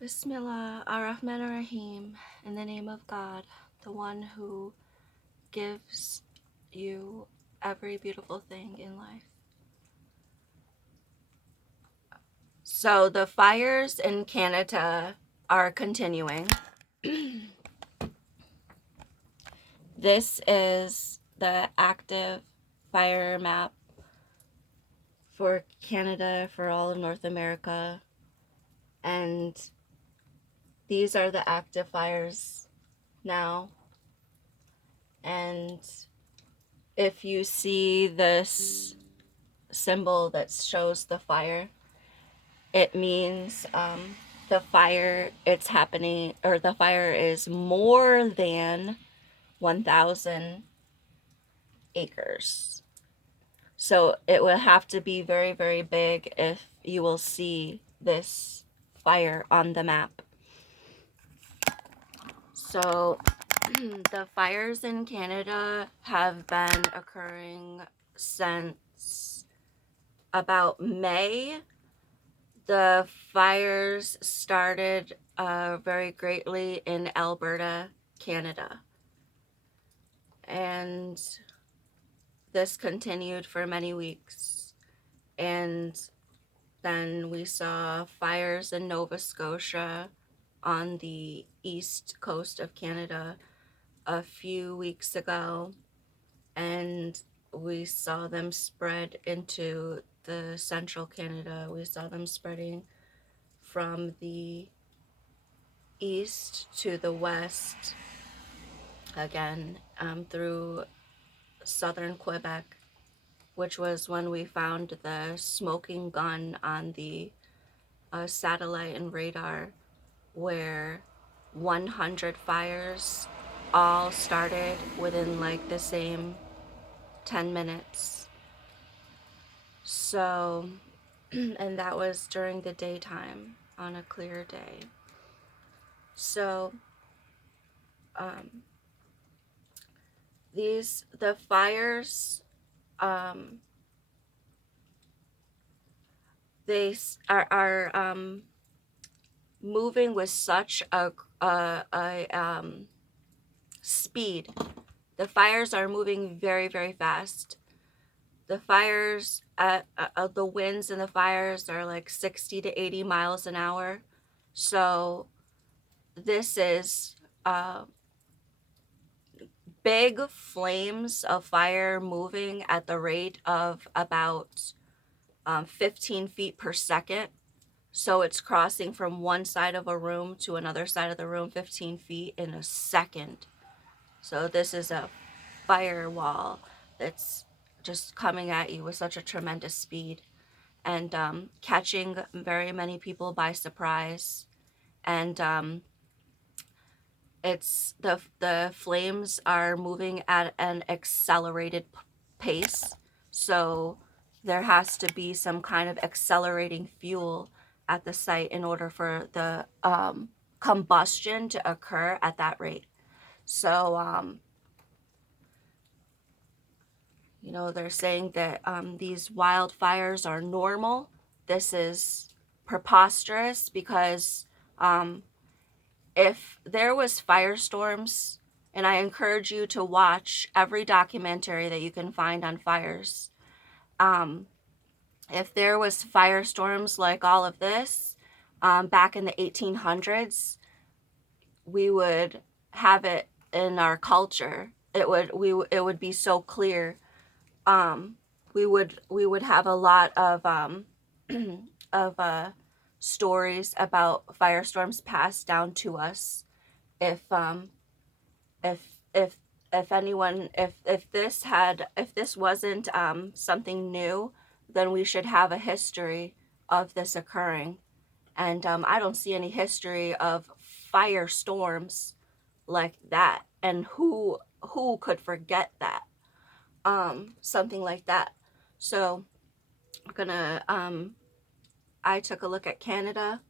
Bismillah ar-Rahman ar-Rahim, in the name of God, the one who gives you every beautiful thing in life. So the fires in Canada are continuing. This is the active fire map for Canada, for all of North America, and these are the active fires now. And if you see this symbol that shows the fire, it means the fire it's happening, or the fire is more than 1,000 acres. So it will have to be very, very big if you will see this fire on the map. So the fires in Canada have been occurring since about May. The fires started very greatly in Alberta, Canada. And this continued for many weeks. And then we saw fires in Nova Scotia on the east coast of Canada a few weeks ago. And we saw them spread into the central Canada. We saw them spreading from the east to the west again, through southern Quebec, which was when we found the smoking gun on the satellite and radar, where 100 fires all started within like the same 10 minutes. So, and that was during the daytime on a clear day. So, the fires, they are moving with such a speed. The fires are moving very, very fast. The fires, the winds in the fires are like 60 to 80 miles an hour. So this is big flames of fire moving at the rate of about 15 feet per second. So it's crossing from one side of a room to another side of the room 15 feet in a second. So this is a firewall that's just coming at you with such a tremendous speed, and catching very many people by surprise. And it's the flames are moving at an accelerated pace, so there has to be some kind of accelerating fuel at the site in order for the combustion to occur at that rate. So they're saying that these wildfires are normal. This is preposterous, because if there was firestorms, and I encourage you to watch every documentary that you can find on fires. If there was firestorms like all of this back in the 1800s, we would have it in our culture. It would be so clear. We would have a lot of of stories about firestorms passed down to us. If if if if this wasn't something new, then we should have a history of this occurring. And I don't see any history of firestorms like that. And who could forget that? Something like that. So I'm gonna I took a look at Canada,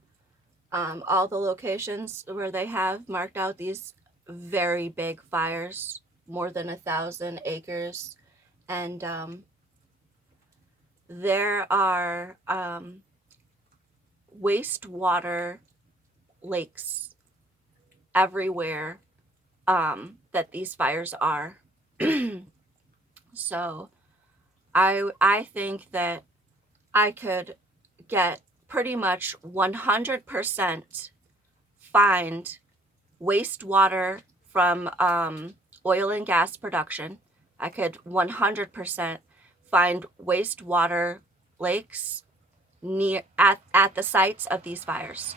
all the locations where they have marked out these very big fires, more than 1,000 acres. And there are wastewater lakes everywhere that these fires are. So I think that I could get pretty much 100% find wastewater from oil and gas production. I could 100% find wastewater lakes near at the sites of these fires.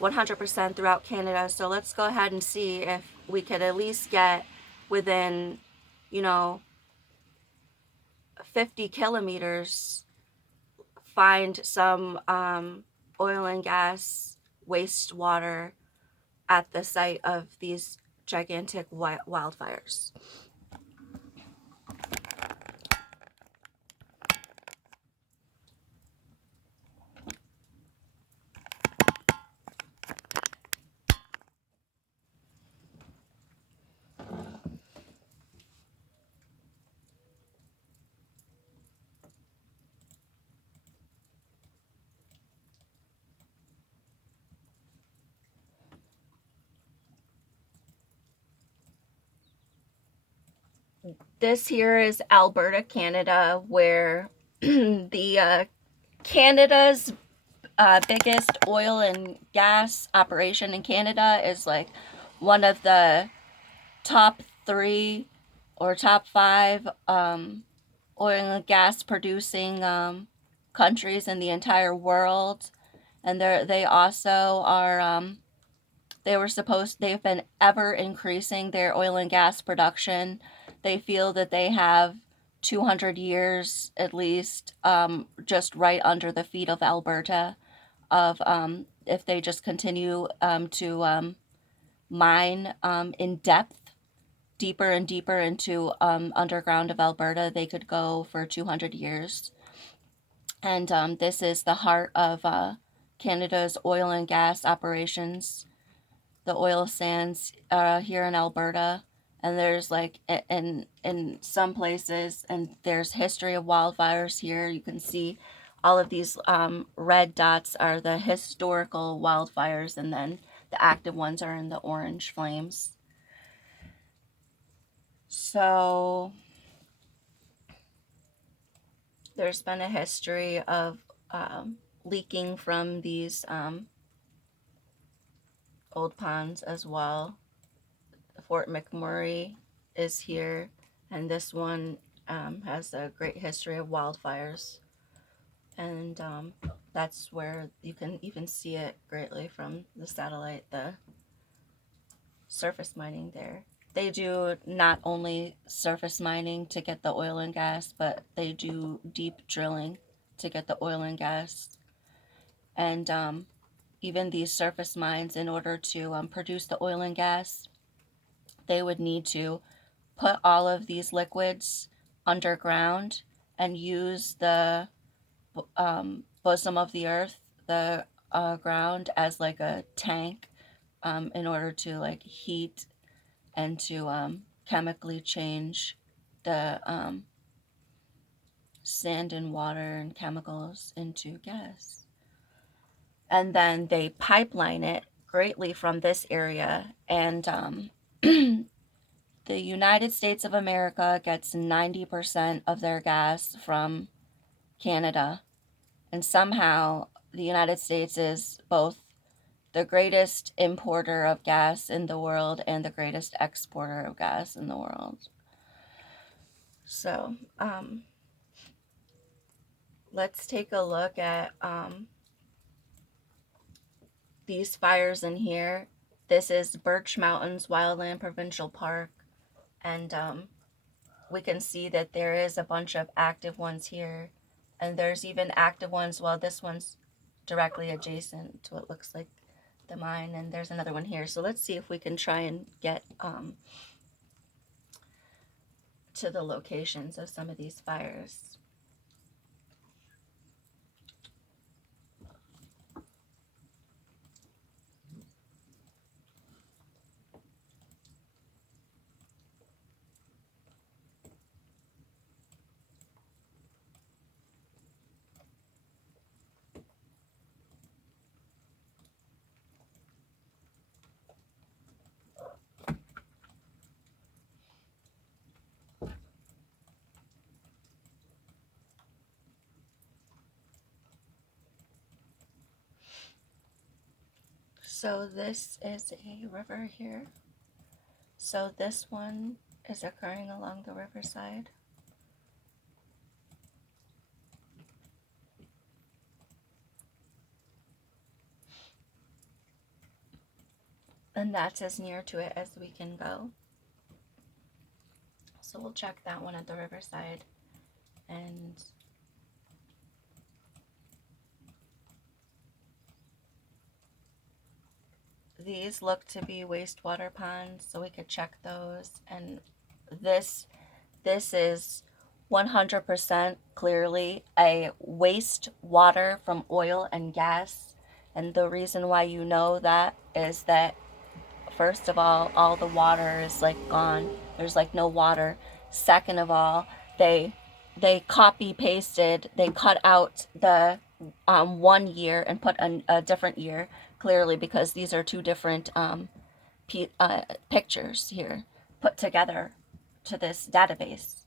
100% throughout Canada. So let's go ahead and see if we could at least get within, you know, 50 kilometers, find some oil and gas wastewater at the site of these gigantic wildfires. This here is Alberta, Canada, where the Canada's biggest oil and gas operation in Canada is like one of the top 3 or top 5 oil and gas producing countries in the entire world. And they also are they've been ever increasing their oil and gas production. They feel that they have 200 years at least, just right under the feet of Alberta, of if they just continue to mine in depth, deeper and deeper into underground of Alberta, they could go for 200 years. And this is the heart of Canada's oil and gas operations, the oil sands here in Alberta. And there's like in some places, and there's history of wildfires here. You can see all of these red dots are the historical wildfires, and then the active ones are in the orange flames. So there's been a history of leaking from these old ponds as well. Fort McMurray is here, and this one has a great history of wildfires. And that's where you can even see it greatly from the satellite, the surface mining there. They do not only surface mining to get the oil and gas, but they do deep drilling to get the oil and gas. And even these surface mines, in order to produce the oil and gas, they would need to put all of these liquids underground and use the bosom of the earth, the ground, as like a tank in order to like heat and to chemically change the sand and water and chemicals into gas. And then they pipeline it greatly from this area. And the United States of America gets 90% of their gas from Canada. And somehow the United States is both the greatest importer of gas in the world and the greatest exporter of gas in the world. So let's take a look at these fires in here. This is Birch Mountains Wildland Provincial Park, and we can see that there is a bunch of active ones here, and there's even active ones. Well, this one's directly adjacent to what looks like the mine, and there's another one here. So let's see if we can try and get to the locations of some of these fires. So this is a river here. So this one is occurring along the riverside. And that's as near to it as we can go. So we'll check that one at the riverside. And these look to be wastewater ponds, so we could check those. And this is 100% clearly a wastewater from oil and gas. And the reason why you know that is that, first of all the water is like gone. There's like no water. Second of all, they copy pasted, they cut out the 1 year and put a different year, clearly because these are two different pictures here put together to this database.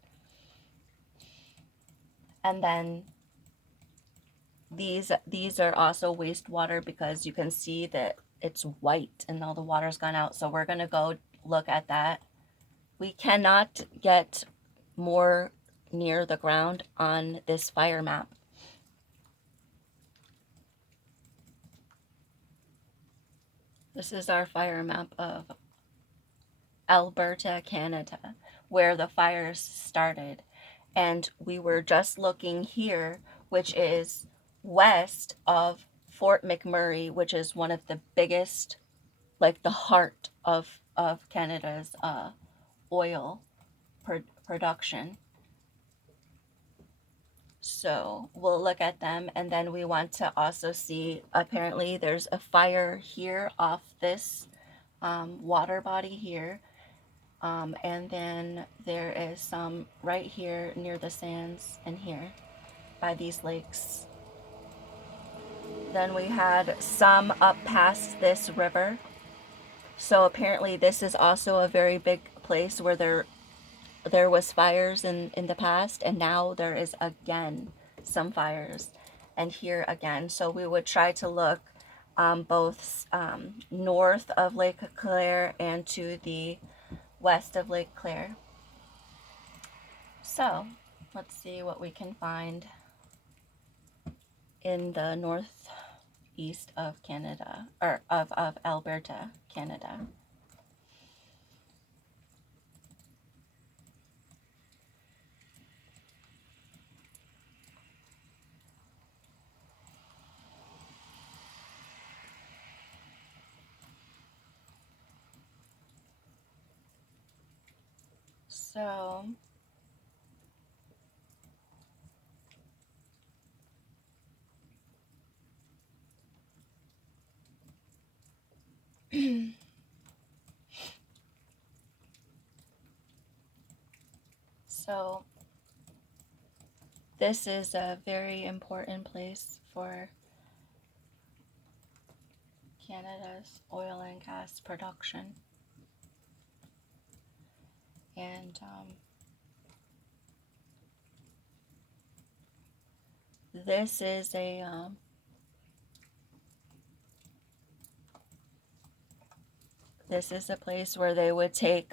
And then these are also wastewater because you can see that it's white and all the water's gone out. So we're gonna go look at that. We cannot get more near the ground on this fire map. This is our fire map of Alberta, Canada, where the fires started. And we were just looking here, which is west of Fort McMurray, which is one of the biggest, like the heart of Canada's oil production. So we'll look at them, and then we want to also see, apparently there's a fire here off this water body here. And then there is some right here near the sands and here by these lakes. Then we had some up past this river. So apparently this is also a very big place where there was fires in the past, and now there is again some fires, and here again. So we would try to look both north of Lake Claire and to the west of Lake Claire. So let's see what we can find in the northeast of Canada, or of Alberta, Canada. So so this is a very important place for Canada's oil and gas production. And this is a place where they would take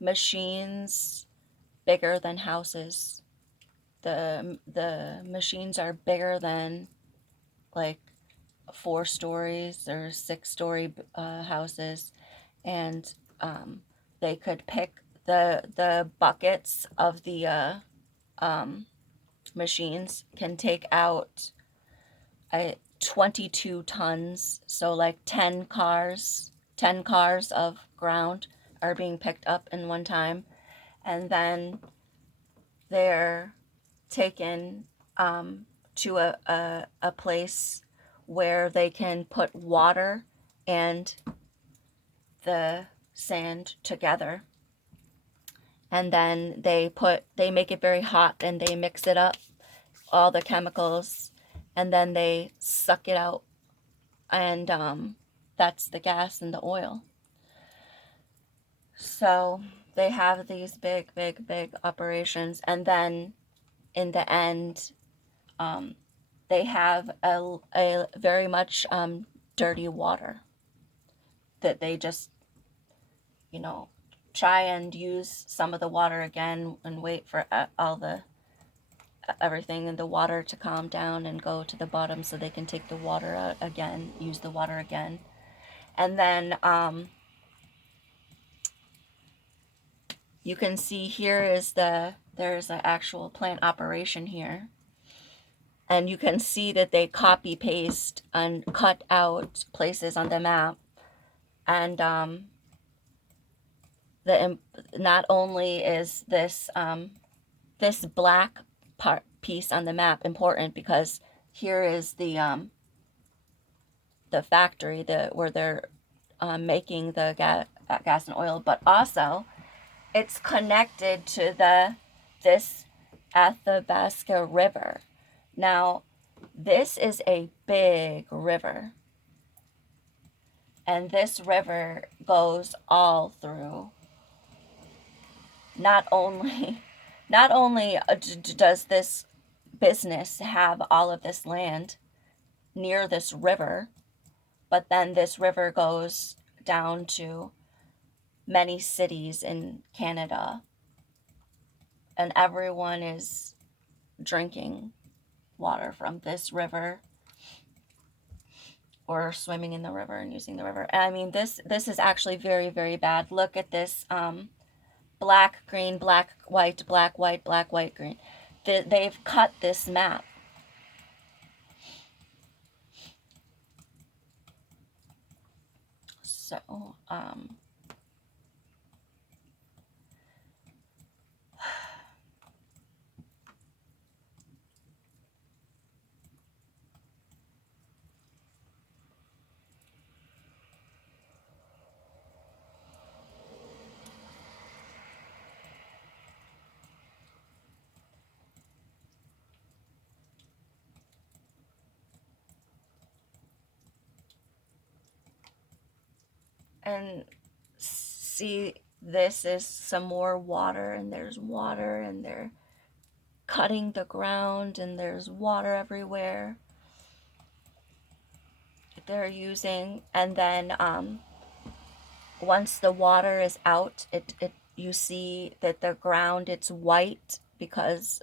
machines bigger than houses. The machines are bigger than like 4 stories or 6-story houses, and they could pick the buckets of the machines can take out 22 tons, so like 10 cars of ground are being picked up in one time, and then they're taken to a place where they can put water and the sand together, and then they make it very hot and they mix it up, all the chemicals, and then they suck it out, and that's the gas and the oil. So they have these big operations, and then in the end they have a very much dirty water that they just, you know, try and use some of the water again and wait for all the everything in the water to calm down and go to the bottom so they can take the water out again, use the water again. And then you can see here is there's an actual plant operation here. And you can see that they copy paste and cut out places on the map. And not only is this this black piece on the map important because here is the factory where they're making the gas and oil, but also it's connected to this Athabasca River. Now, this is a big river, and this river goes all through. Not only does this business have all of this land near this river, but then this river goes down to many cities in Canada, and everyone is drinking water from this river or swimming in the river and using the river. And I mean, this is actually very, very bad. Look at this black, green, black, white, black, white, black, white, green. They've cut this map. So, and see, this is some more water, and there's water, and they're cutting the ground, and there's water everywhere they're using. And then once the water is out, it you see that the ground, it's white because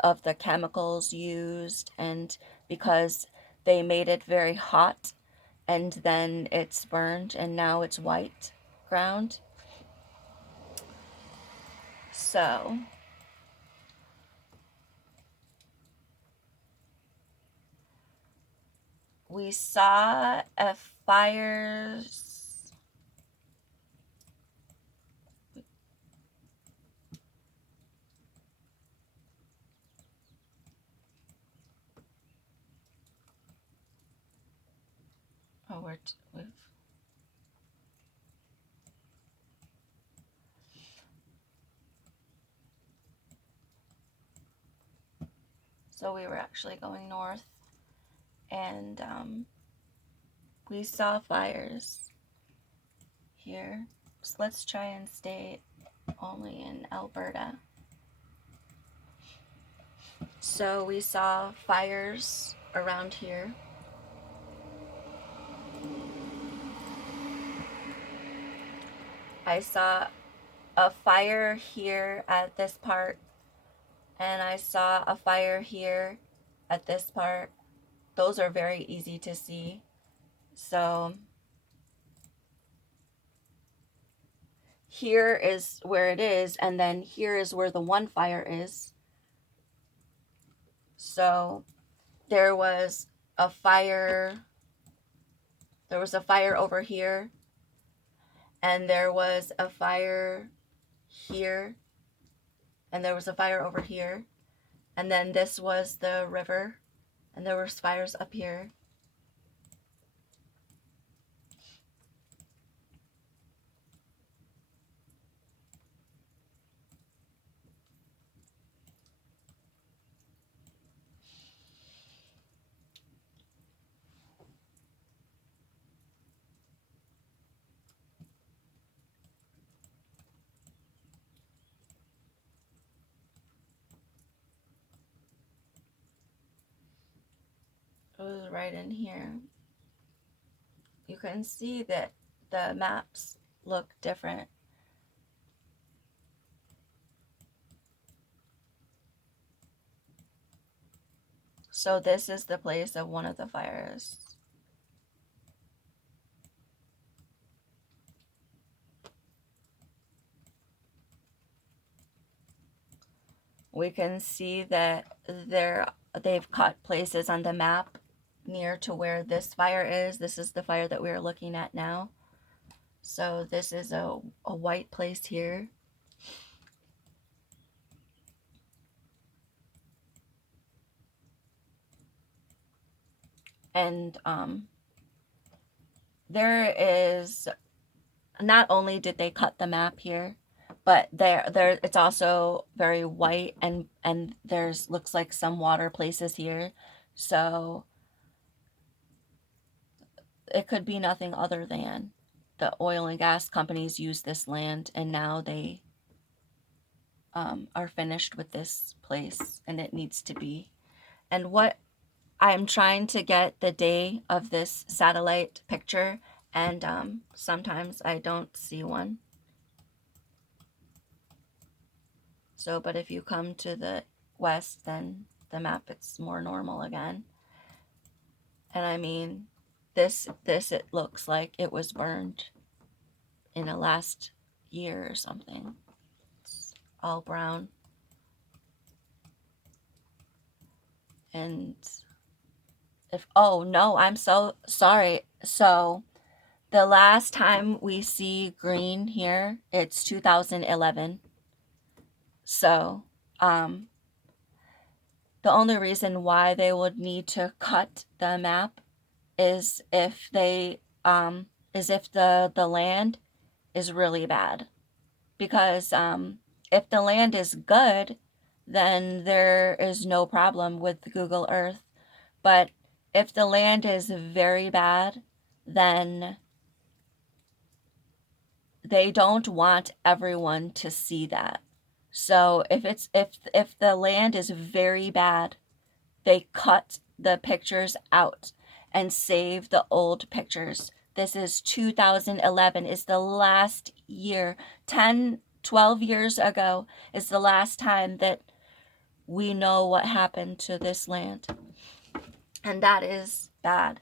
of the chemicals used and because they made it very hot, and then it's burned and now it's white ground. So we saw a fires. Oh, we've so we were actually going north, and we saw fires here. So let's try and stay only in Alberta. So we saw fires around here. I saw a fire here at this part, and I saw a fire here at this part. Those are very easy to see. So here is where it is, and then here is where the one fire is. So there was a fire over here, and there was a fire here, and there was a fire over here, and then this was the river, and there was fires up here. It was right in here. you can see that the maps look different. So this is the place of one of the fires. We can see that they've cut places on the map near to where this fire is. This is the fire that we are looking at now. So this is a white place here. And there is, not only did they cut the map here, but there it's also very white, and there's looks like some water places here. So it could be nothing other than the oil and gas companies use this land, and now they are finished with this place, and it needs to be. And what I'm trying to get the day of this satellite picture, and sometimes I don't see one. So, but if you come to the west, then the map it's more normal again. And I mean, this it looks like it was burned in the last year or something. It's all brown. And if, oh no, I'm so sorry. So the last time we see green here, it's 2011. So, the only reason why they would need to cut the map is if the land is really bad. Because if the land is good, then there is no problem with Google Earth. But if the land is very bad, then they don't want everyone to see that. So if the land is very bad, they cut the pictures out and save the old pictures. This is 2011 is the last year. 10, 12 years ago is the last time that we know what happened to this land. And that is bad.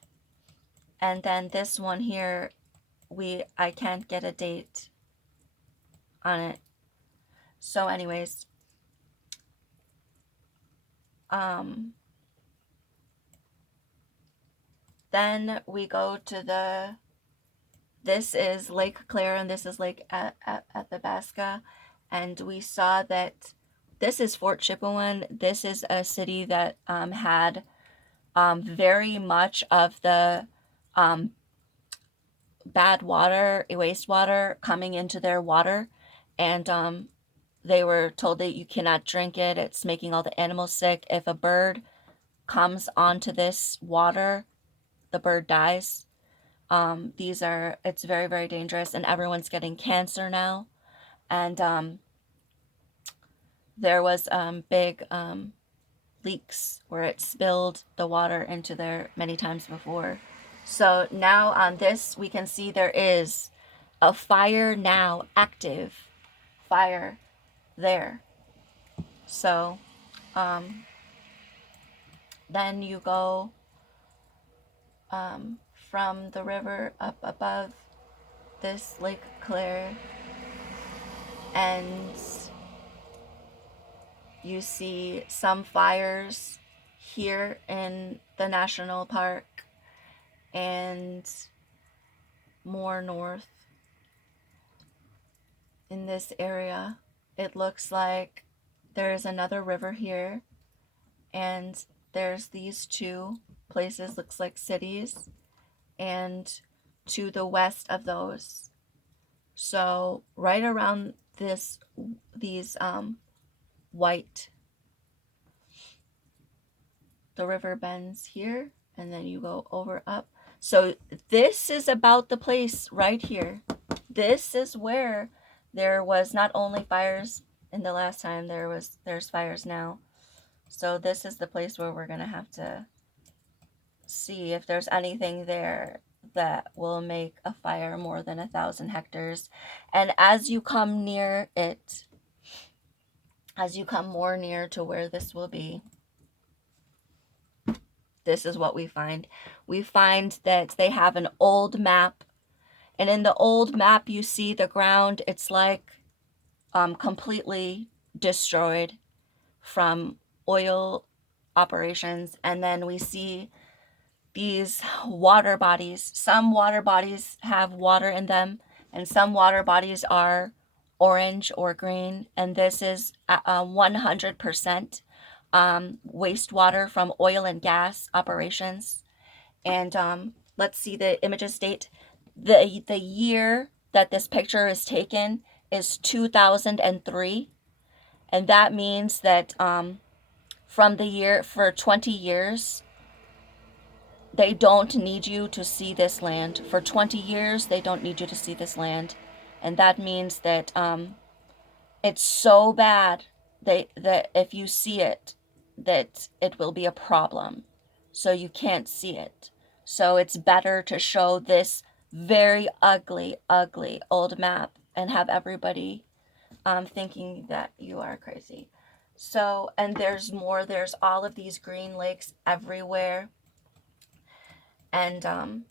And then this one here, I can't get a date on it. So anyways, then we go to this is Lake Claire, and this is Lake Athabasca, and we saw that this is Fort Chipewyan. This is a city that had very much of the bad water, wastewater coming into their water, and they were told that you cannot drink it. It's making all the animals sick. If a bird comes onto this water, the bird dies. It's very, very dangerous, and everyone's getting cancer now. And there was big leaks where it spilled the water into there many times before. So now on this, we can see there is a fire now, active fire there. So then you go from the river up above this Lake Claire, and you see some fires here in the national park and more north in this area. It looks like there's another river here, and there's these two places, looks like cities, and to the west of those. So right around these white, the river bends here, and then you go over up. So this is about the place right here. This is where there was not only fires in the last time, there's fires now. So this is the place where we're gonna have to see if there's anything there that will make a fire more than 1,000 hectares. And as you come near it, as you come more near to where this will be, this is what we find. We find that they have an old map, and in the old map you see the ground, it's like completely destroyed from oil operations. And then we see these water bodies. Some water bodies have water in them, and some water bodies are orange or green. And this is 100% wastewater from oil and gas operations. And let's see the images date. The year that this picture is taken is 2003, and that means that from the year for 20 years they don't need you to see this land. For 20 years they don't need you to see this land, and that means that it's so bad that if you see it, that it will be a problem, so you can't see it. So it's better to show this very ugly old map and have everybody thinking that you are crazy. So, and there's more. There's all of these green lakes everywhere. And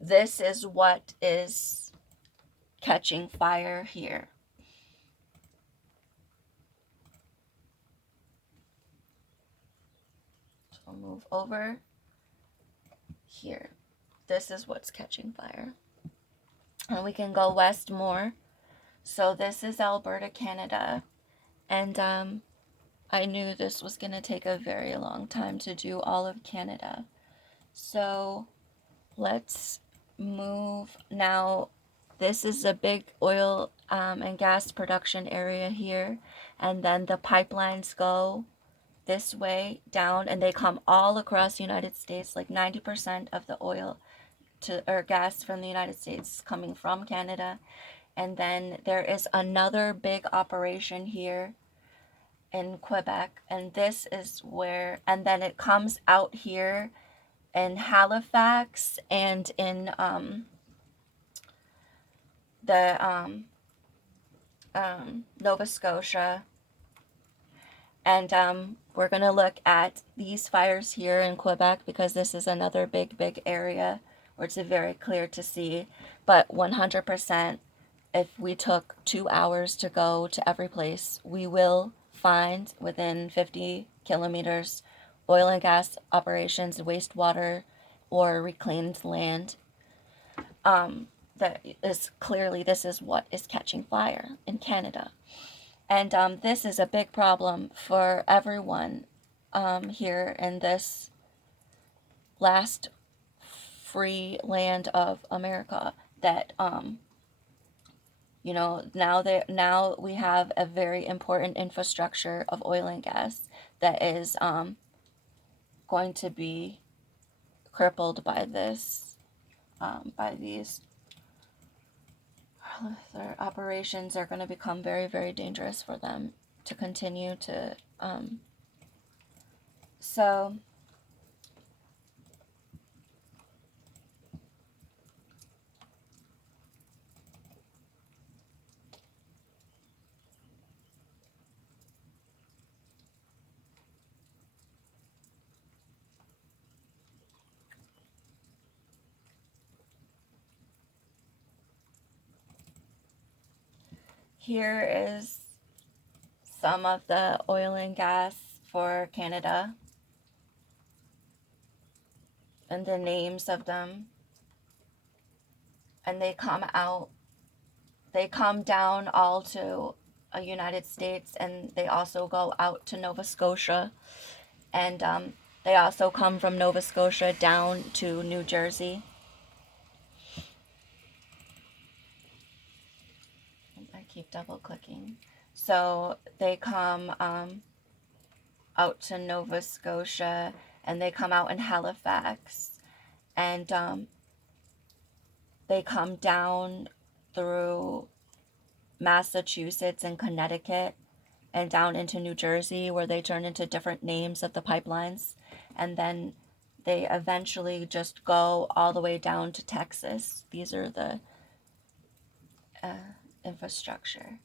this is what is catching fire here. So I'll move over here. This is what's catching fire. And we can go west more. So this is Alberta, Canada. And I knew this was going to take a very long time to do all of Canada. So let's move now. This is a big oil and gas production area here. And then the pipelines go this way down, and they come all across the United States. Like 90% of the oil or gas from the United States coming from Canada. And then there is another big operation here in Quebec, and this is where, and then it comes out here in Halifax and in Nova Scotia. And we're going to look at these fires here in Quebec, because this is another big area where it's very clear to see. But 100%, if we took 2 hours to go to every place, we will find within 50 kilometers oil and gas operations, wastewater, or reclaimed land. That is clearly, this is what is catching fire in Canada. And this is a big problem for everyone here in this last free land of America. That you know, now we have a very important infrastructure of oil and gas that is going to be crippled by this, by these. Their operations are going to become very dangerous for them to continue to. So here is some of the oil and gas for Canada and the names of them. And they come out, they come down all to the United States, and they also go out to Nova Scotia. And they also come from Nova Scotia down to New Jersey. I keep double clicking. So they come out to Nova Scotia, and they come out in Halifax, and they come down through Massachusetts and Connecticut, and down into New Jersey, where they turn into different names of the pipelines. And then they eventually just go all the way down to Texas. These are the infrastructure.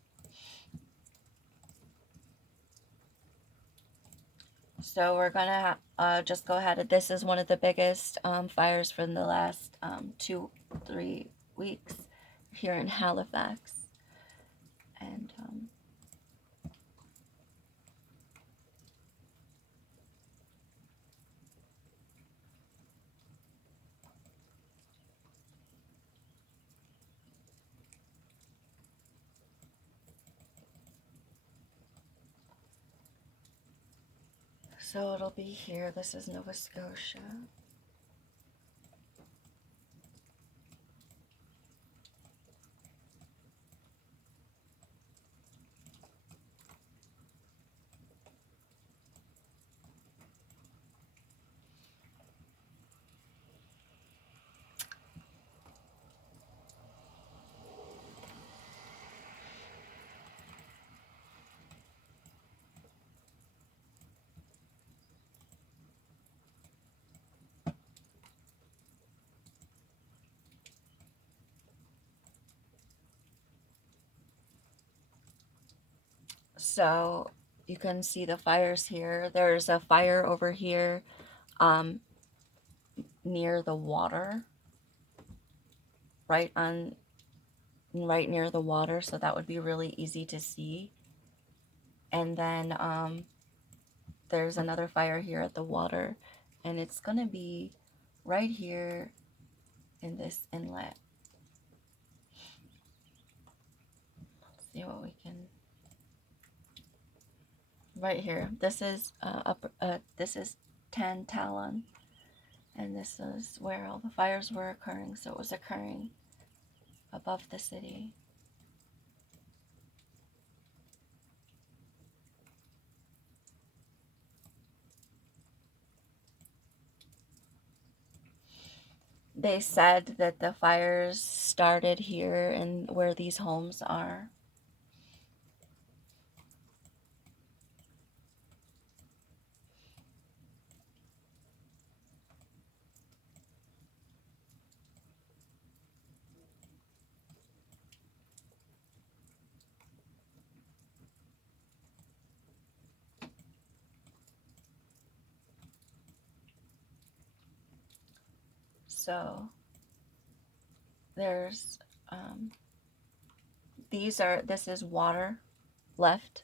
So we're gonna just go ahead. This is one of the biggest fires from the last 2-3 weeks here in Halifax. And so it'll be here. This is Nova Scotia. So you can see the fires here. There's a fire over here um, near the water, right near the water, so that would be really easy to see. And then there's another fire here at the water, and it's gonna be right here in this inlet. Let's see what we can. Right here. This is this is Talon, and this is where all the fires were occurring. So it was occurring above the city. They said that the fires started here and where these homes are. So there's this is water left